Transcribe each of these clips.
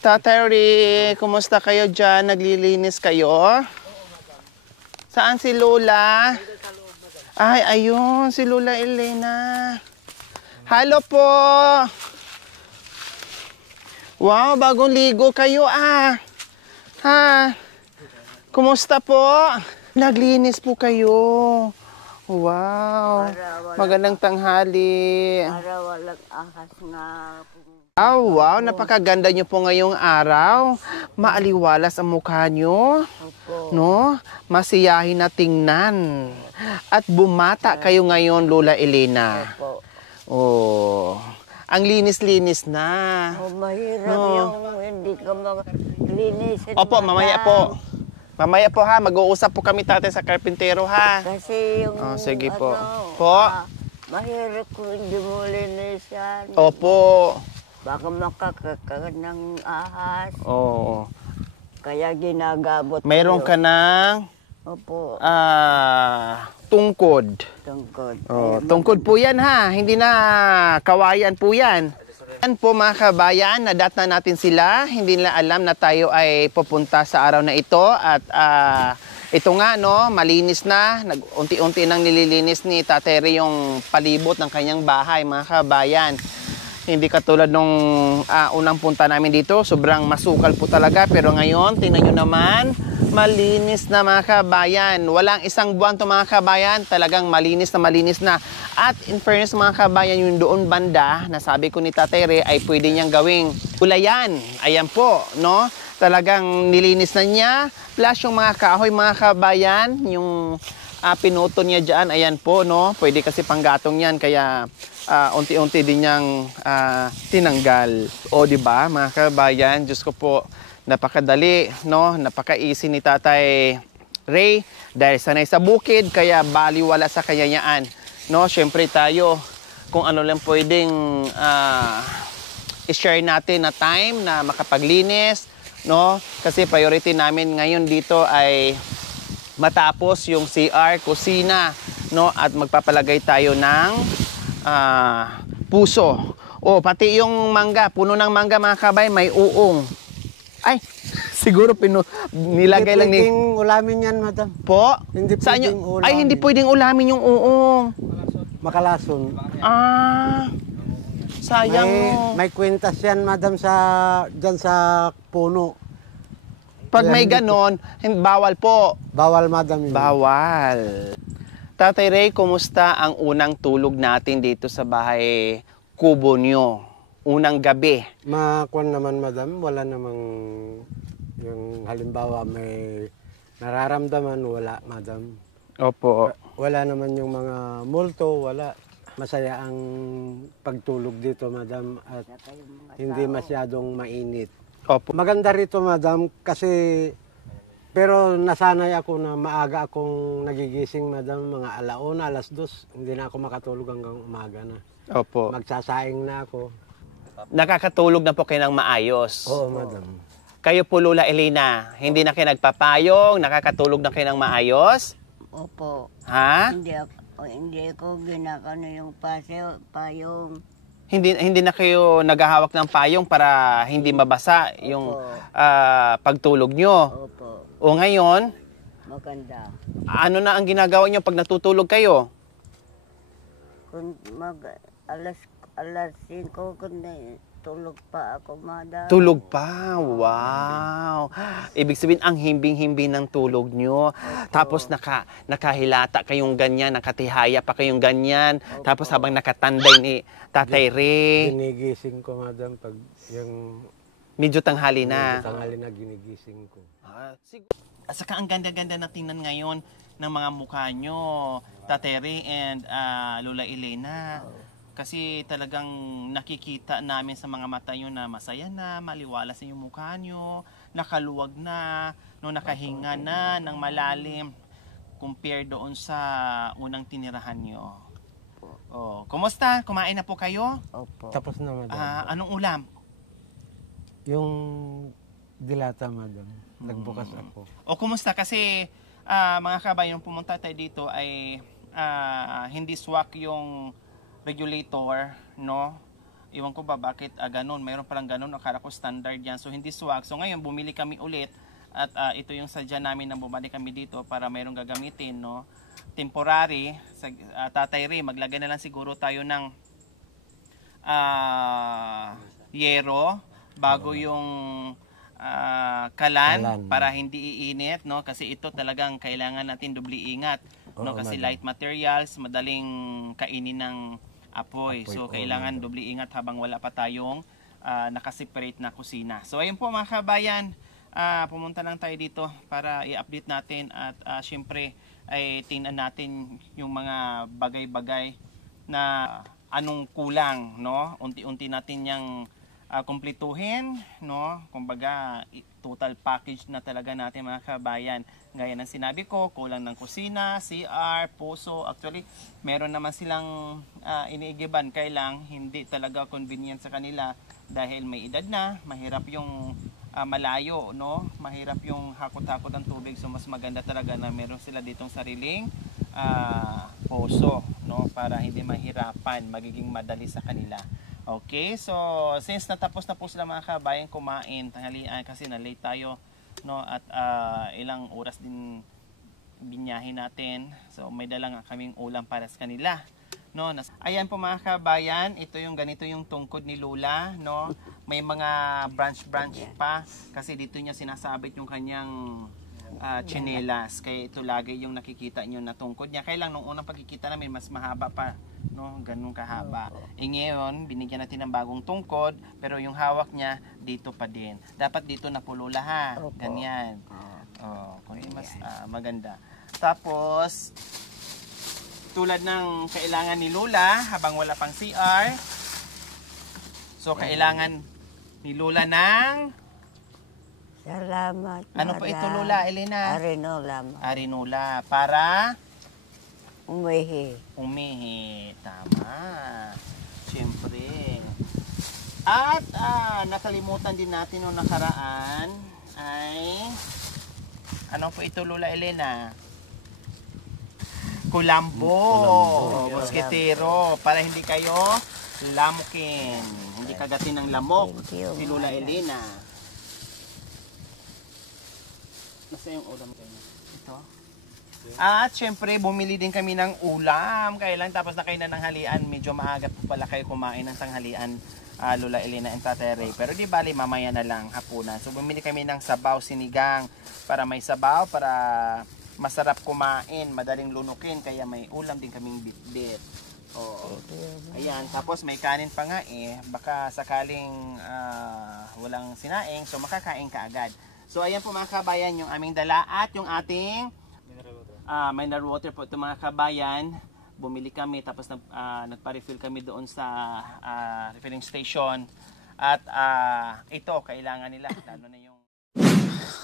Tatay Rick, kumusta kayo dyan? Naglilinis kayo? Saan si Lola? Ay, ayun, si Lola Elena. Hello po. Wow, bagong ligo kayo ah. Ha? Kumusta po? Naglinis po kayo. Wow. Magandang tanghali. Para walang ahas na. Oh, wow, napakaganda niyo po ngayong araw. Maaliwalas ang mukha niyo. Opo. No? Masiyahin na tingnan. At bumata kayo ngayon, Lola Elena. Opo. Oh. Ang linis-linis na. Oh, mahirap No. yung hindi ka maglinisin. Opo, mamaya po. Mamaya po ha, mag-uusap po kami tatay sa karpintero ha. Kasi yung Oh, sige po. ano, Po? mahirap kung hindi mo linisan. Opo. Baka makakakagat ng ahas. Oo. Kaya ginagabot Mayroon ka ng Opo. tungkod. Tungkod. Oh, tungkod po yan ha, hindi na kawayan po yan. Yan po mga kabayan, nadat na natin sila. Hindi nila alam na tayo ay pupunta sa araw na ito. At ito nga, no, malinis na. Unti-unti nang nililinis ni Tatay Ray yung palibot ng kanyang bahay, mga kabayan. Hindi katulad nung unang punta namin dito. Sobrang masukal po talaga. Pero ngayon, tingnan nyo naman, malinis na mga kabayan. Walang isang buwan to mga kabayan. Talagang malinis na. At in fairness mga kabayan, yung doon banda, nasabi ko ni Tatay Ray, ay pwede niyang gawing ulayan. Ayan po, no? Talagang nilinis na niya. Plus yung mga kahoy mga kabayan, yung pinuto niya dyan, ayan po, no? Pwede kasi panggatong yan, kaya unti-unti din niyang tinanggal. O, di ba, mga kabayan, Diyos ko po, napakadali, no? Napaka-easy ni Tatay Ray dahil sanay sa bukid, kaya baliwala sa kayayaan. No, syempre tayo, kung ano lang pwedeng i-share natin na time na makapaglinis, no? Kasi priority namin ngayon dito ay matapos yung CR, kusina, no? At magpapalagay tayo ng puso. O, pati yung mangga, puno ng mangga mga kabay, may uong. Ay, siguro nilagay lang ni... Hindi pwedeng ulamin yan, madam. Po? Hindi Saan pwedeng yun? Ay, hindi ulamin. pwedeng ulamin yung uong. Makalason. Sayang mo. May kwintas yan, madam, dyan sa puno. Pag Kaya may hindi ganon, bawal po. Bawal, madam. Yun. Bawal. Tatay Ray, kumusta ang unang tulog natin dito sa bahay kubo nyo? Unang gabi. Makuan naman, madam. Wala namang yung halimbawa may nararamdaman, wala, madam. Opo. Wala naman yung mga multo, wala. Masaya ang pagtulog dito, madam, at hindi masyadong mainit. Opo. Maganda rito, madam, kasi pero nasanay ako na maaga akong nagigising, madam, mga alauna, 2:00. Hindi na ako makatulog hanggang umaga na. Opo. Magsasaing na ako. Nakakatulog na po kayo ng maayos. Oo, madam. Kayo po, Lola Elena, hindi na kayo nagpapayong, nakakatulog na kayo ng maayos? Opo. Ha? Hindi ko ginakano yung payong. Hindi na kayo naghahawak ng payong para hindi mabasa yung pagtulog nyo. Opo. O ngayon, Maganda. ano na ang ginagawa nyo pag natutulog kayo? Kung alas 5 kung tulog pa ako, madam. Tulog pa. Wow. Ibig sabihin, ang himbing-himbing ng tulog nyo. Tapos nakahilata kayong ganyan, nakatihaya pa kayong ganyan. Tapos habang nakatanday ni Tatay Ray, Ginigising ko, madam, pag yung medyo tanghali na. tanghali na ginigising ko. At saka ang ganda-ganda na tingnan ngayon ng mga mukha nyo, Tatay Ray and Lola Elena. Kasi talagang nakikita namin sa mga mata nyo na masaya na, maliwalas na yung mukha nyo, nakaluwag na, no, nakahinga na ng malalim compare doon sa unang tinirahan nyo. Oh, kumusta? Kumain na po kayo? Opo. Tapos na, madam. Anong ulam? Yung dilata, madam. Nagbukas ako. O kumusta? Kasi mga kabayan, pumunta tayo dito ay hindi swak yung regulator, no? Iwan ko ba bakit ganun. Mayroon palang ganun. Akala ko standard yan. So hindi swak. So ngayon bumili kami ulit. At ito yung sadya namin na bumalik kami dito para mayroong gagamitin. No? Temporary. Sa, Tatay Ray, maglagay na lang siguro tayo ng yero bago yung kalan para hindi iinit. No? Kasi ito talagang kailangan natin dubli ingat. No? Kasi light materials, madaling kainin ng apoy. So, kailangan doble ingat habang wala pa tayong nakaseparate na kusina. So, ayun po mga kabayan, pumunta lang tayo dito para i-update natin at syempre ay tingnan natin yung mga bagay-bagay na anong kulang, no? Unti-unti natin yang kumpletuhin, no? Kumbaga, total package na talaga natin mga kabayan. Gaya ng sinabi ko, kulang ng kusina, CR, puso. Actually, meron naman silang iniigiban. Kailang hindi talaga convenient sa kanila dahil may edad na, mahirap yung malayo, no? Mahirap yung hakot-hakot ng tubig. So, mas maganda talaga na meron sila ditong sariling puso, no? Para hindi mahirapan, magiging madali sa kanila. Okay, so since natapos na po sila mga kabayan kumain tanghalian kasi na-late tayo, no, at ilang oras din binyahin natin. So may dala nga kaming ulam para sa kanila, no. Ayan po mga kabayan, ito yung ganito yung tungkod ni Lola, no. May mga branch pa kasi dito niya sinasabit yung kanyang chinelas. Kaya ito lagi yung nakikita niyo na tungkod niya. Kaya lang nung unang pagkikita namin mas mahaba pa, no, ganun kahaba. Ngayon, binigyan natin ng bagong tungkod, pero yung hawak niya dito pa din. Dapat dito na pulula ha. Ganyan. Kung mas maganda. Tapos tulad ng kailangan ni Lola habang wala pang CR. So kailangan ni Lola ng Salamat. ano po ito Lola, Elena? Arinola para umihi. Tama. Siyempre. At nakalimutan din natin nung nakaraan ay ano po ito Lola Elena? Kulambo. Moskitero. Para hindi kayo lamukin. Hindi kagatin ng lamok. Si Lola Elena. Nasa yung ulam kayo? Ito? At syempre, bumili din kami ng ulam. Kailan tapos na kayo na ng halian. Medyo maaga po pala kayo kumain ng tanghalian, Lola Elena and Tatay Ray. Pero di bali, mamaya na lang hapunan. So bumili kami ng sabaw sinigang para may sabaw, para masarap kumain, madaling lunukin. Kaya may ulam din kaming bitbit. Ayan, tapos may kanin pa nga baka sakaling walang sinaing, so makakain ka agad. So ayan po mga kabayan yung aming dala at yung ating mineral water po. Ito mga kabayan, bumili kami tapos nagpa-refill kami doon sa refilling station. At ito kailangan nila, lalo na yung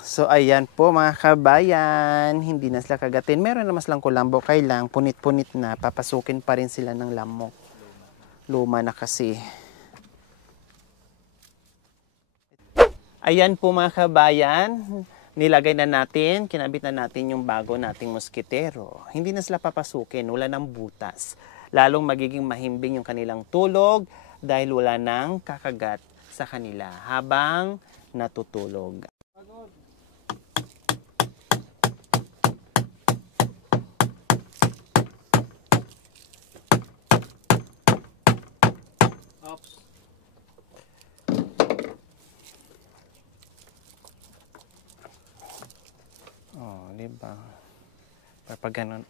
so ayan po mga kabayan, hindi na sila kagatin. Meron naman silang kulambo, kailang punit-punit na, papasukin pa rin sila ng lamok. Luma na kasi. Ayan po mga kabayan, nilagay na natin, kinabit na natin yung bago nating moskitero. Hindi na sila papasukin, wala nang butas. Lalong magiging mahimbing yung kanilang tulog dahil wala nang kakagat sa kanila habang natutulog. Oops. Diba? Pag ganun,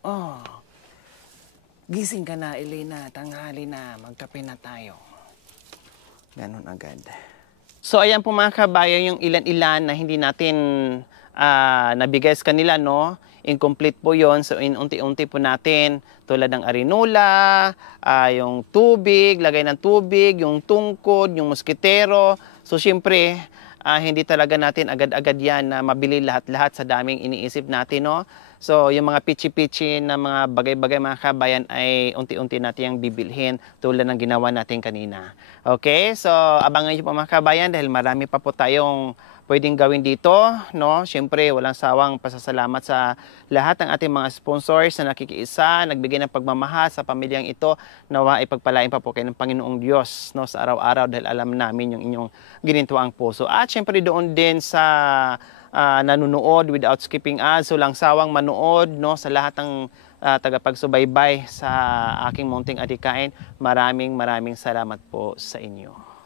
gising ka na, Elena, tanghali na, magkape na tayo. Ganun agad. So, ayan po mga kabayan, yung ilan-ilan na hindi natin nabigay sa kanila, no? Incomplete po yon. So, unti-unti po natin, tulad ng arinola, yung tubig, lagay ng tubig, yung tungkod, yung moskitero. So, syempre, hindi talaga natin agad-agad yan na mabili lahat-lahat sa daming iniisip natin, no? So, yung mga pichi-pichi na mga bagay-bagay mga kabayan ay unti-unti natin yung bibilhin tulad ng ginawa natin kanina. Okay? So, abangan nyo po mga kabayan dahil marami pa po tayong pwedeng gawin dito, no? Siyempre, walang sawang pasasalamat sa lahat ng ating mga sponsors na nakikiisa, nagbigay ng pagmamahal sa pamilyang ito. Nawa ipagpalain pa po kayo ng Panginoong Diyos, no, sa araw-araw dahil alam namin yung inyong ginintuang puso. At siyempre doon din sa nanonood without skipping ads, so lang sawang manood, no, sa lahat ng tagapagsubaybay sa aking munting adikain. Maraming salamat po sa inyo.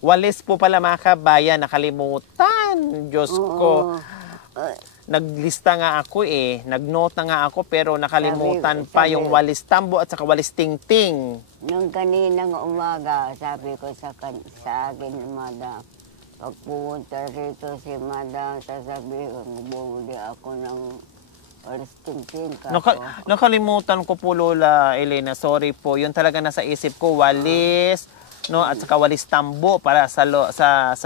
Walis po pala mga kabayan, nakalimutan. Diyos ko. Naglista nga ako nagnota nga ako pero nakalimutan pa yung walis tambo at saka walis tingting. Nung kaninang umaga, sabi ko sa akin, madam, pag pumunta rito si madam, sasabihin, bumuli ako ng walis tingting ka Nakalimutan ko po, Lola Elena. Sorry po. Yun talaga nasa isip ko, walis, no, at saka walis tambo para sa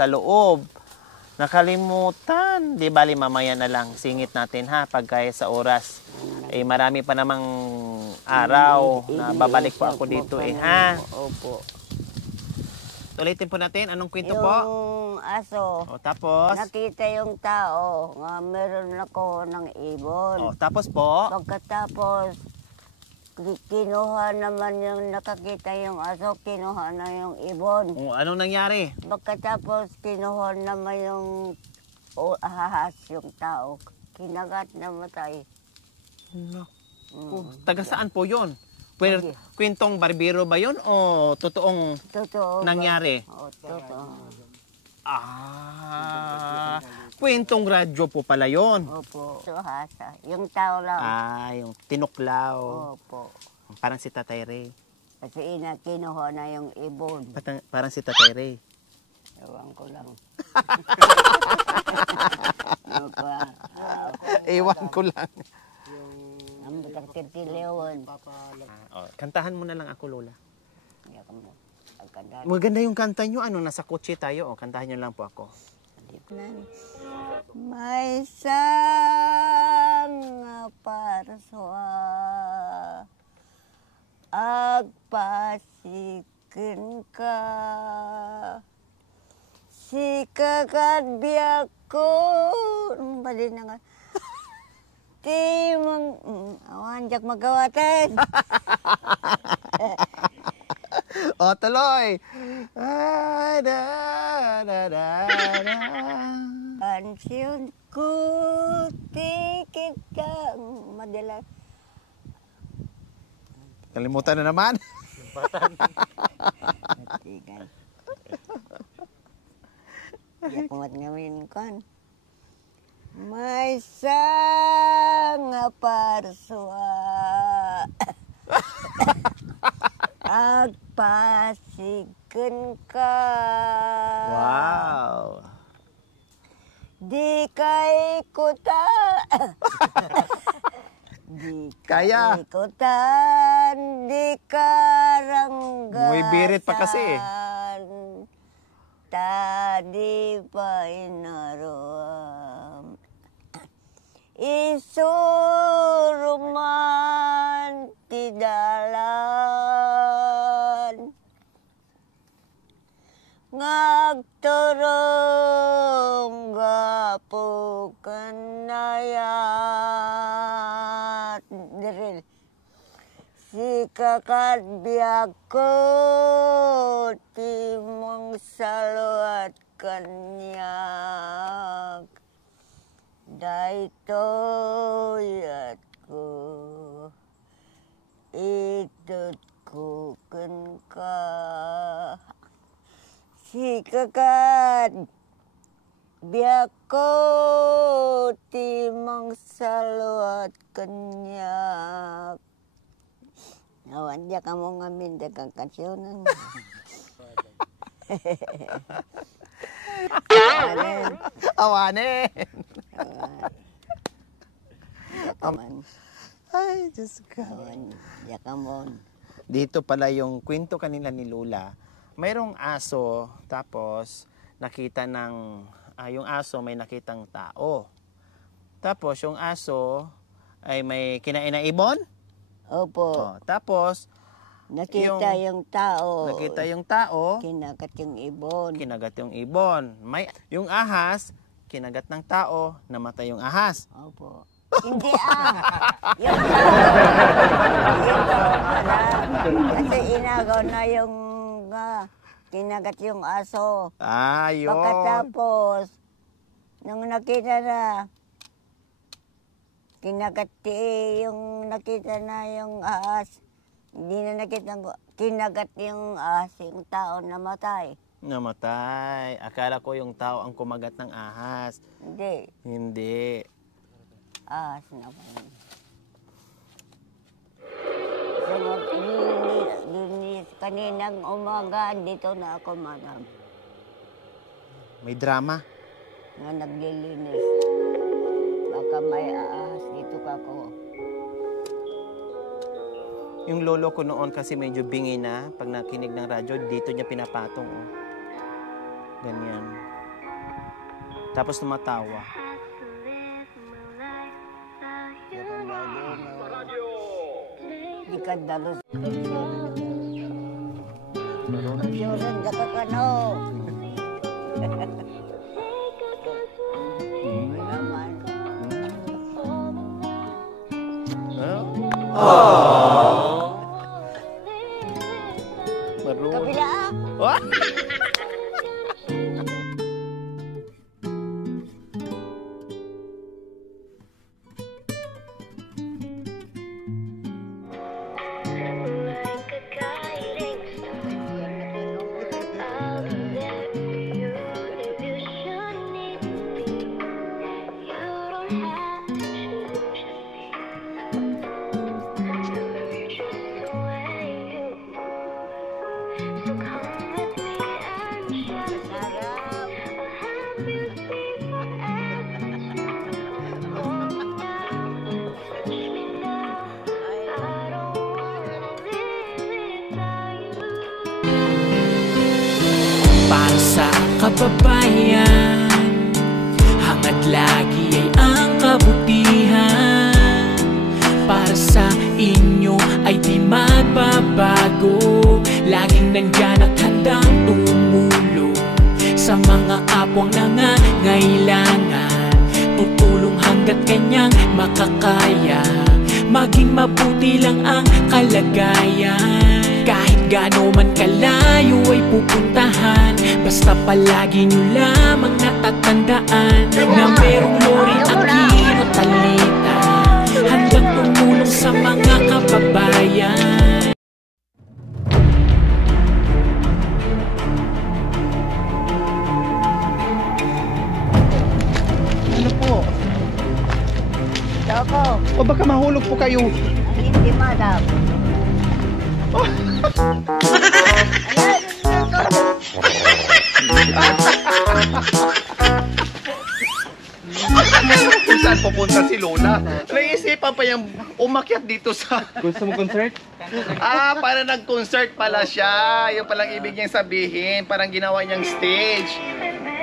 loob. Nakalimutan. Di bali mamaya na lang singit natin ha pagkaya sa oras. Marami pa namang araw na babalik po ako dito ha. Opo. Ulitin po natin anong kwento po? Yung aso. Tapos Nakita yung tao nga meron ako ng ibon. Tapos po? Pagkatapos kinuha naman yung nakakita yung aso, kinuha na yung ibon. Anong nangyari? Pagkatapos kinuha naman yung ahas yung tao. Kinagat na matay. Taga saan po yun? Kwentong barbero ba yun o totoong Totoo nangyari? Totoo. Kwentong radyo po pala yun. Opo. So, hasa. Yung tao lang. Yung tinuklaw. Opo. Parang si Tatay Ray. Kasi kinuha na yung ibon. Parang si Tatay Ray. Ewan ko lang. Ewan ko lang. Ang batakitiliwan. Kantahan mo na lang ako, Lola. Agad. Maganda yung kanta nyo. Nasa kotse tayo. Kantahan nyo lang po ako. May sang parsoa agpasikin ka si kakadbiyak ko bali na nga timang awanjak magawatan. Tuloy! Ansyon ko tikit kang madalas. Kalimutan na naman. Tigan. Yakumat ngamin kan. May sang parsua agpasiken ka. Wow! Di kay kuta. Di Kaya. kay kutan, di karanggan. Muy birit pa kasi. Tadi pa inaruam. Isuruman ti dalan. Si kakad biyak ko, timong saluat kanyak. Daytoy at ko, itut ko kan ka. Si kakad biyak ko, timong saluat kanyak. Awan dia kamu ngamin dekat kansionan. Awanin! Awan. Ay, Diyos ko. Awan dia kamu. Dito pala yung kwento kanila ni Lola. Mayroong aso, tapos nakita yung aso may nakitang tao. Tapos yung aso ay may kinain na ibon. Opo. Oh, tapos Nakita yung tao. nakita yung tao, Kinagat yung ibon. kinagat yung ibon. Yung ahas, kinagat ng tao, namatay yung ahas. Opo. Hindi Yung kasi inagaw na yung kinagat yung aso. Yun. Pagkatapos, nung nakita na, nakita na yung ahas, hindi na nakita, kinagat yung ahas, yung tao namatay. Namatay. Akala ko yung tao ang kumagat ng ahas. Hindi, Hindi. ahas naman. Kaninang umaga, dito na ako, madam, May drama. nga naglilinis. Baka may ahas dito ka ko. Yung lolo ko noon kasi medyo bingi na. Pag nakinig ng radyo, dito niya pinapatong. Oh. Ganyan. Tapos tumatawa. Di ka dalos. Yun, daka ka no. Naman. Marunong. Kabila Oh! Para sa kababayan, hangad lagi ay ang kabutihan. Para sa inyo ay di magbabago, laging nandyan at handang tumulong sa mga kapwang nangangailangan. Tutulong hanggat kanyang makakaya, maging mabuti lang ang kalagayan. Kahit gaano man kalayo ay pupuntahan, basta palagi nyo lamang natatandaan na merong Loring Aquino Talita, handang tumulong sa mga kababayan. Ano po? Doko. O baka mahulog po kayo. Hindi, madam. Kung saan pupunta si Lola. Naisipan pa yung umakyat dito sa... Gusto mo concert? Para nag-concert pala siya. Yung palang ibig niyang sabihin. Parang ginawa niyang stage.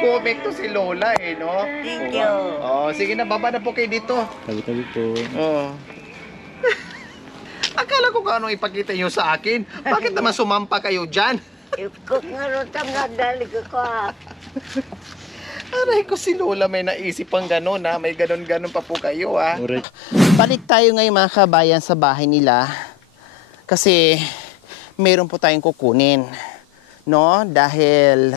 Comic to si Lola no? Thank you. Oh, sige na, baba na po kayo dito. Tabi-tabi po. Oh. Akala ko kung anong ipakita niyo sa akin. Bakit naman sumampa kayo dyan? Ikot nga rotang nagdali ko Aray ko si Lola may naisip pang gano'n may ganon-ganon pa po kayo Alright. Balik tayo ngayon mga kabayan sa bahay nila. Kasi meron po tayong kukunin, no? Dahil